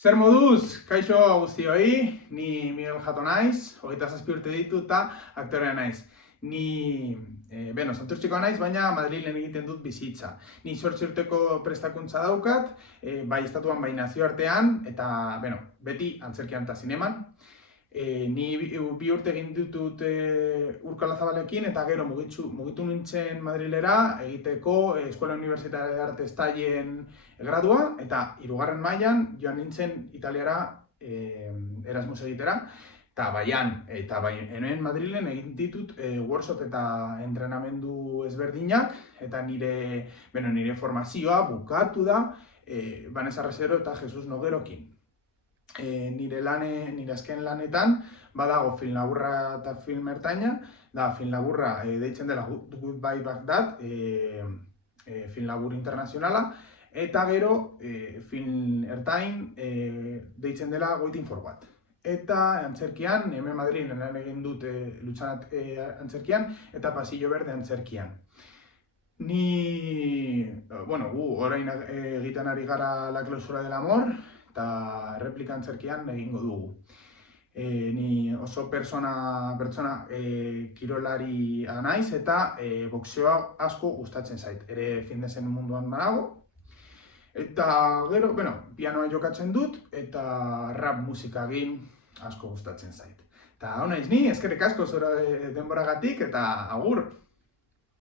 Zer moduz, kaixo guztioi, ni Miguel Jato naiz, 27 urte ditu eta aktorea naiz. Ni, santurtzikoa naiz, baina Madrilen egiten dut bizitza. Ni 8 urteko prestakuntza daukat, bai estatuan bai nazioartean, eta, beti antzerkian eta zineman. Ni bi urte egin ditut Urkola Zabalekin eta gero mugitu nintzen Madrilera egiteko Eskola Universitatea de Artes Tallen gradua eta 3. mailan joan nintzen Italiara Erasmus egitera eta hemen Madrilen egin ditut workshop eta entrenamendu ezberdinak eta nire formazioa bukatu da Vanessa Resero eta Jesus Noguerokin. Nire azken lanetan badago film laburra eta film ertaina, da film laburra deitzen dela Goodbye Baghdad, film labur internazionala, eta gero film ertain deitzen dela Waiting for What. Eta antzerkian, hemen Madrilen lan egin dut Lutsanat antzerkian eta Pasillo Berde antzerkian. Gu orain egiten ari gara La Clausura del Amor, eta erreplika antzerkian egingo dugu. Ni oso pertsona kirolaria naiz eta boxeoa asko gustatzen zait. Ere fitnessen munduan banago. Eta gero, pianoa jokatzen dut eta rap musika egin asko gustatzen zait. Eta hau naiz ni, eskerrik asko zure denboragatik eta agur!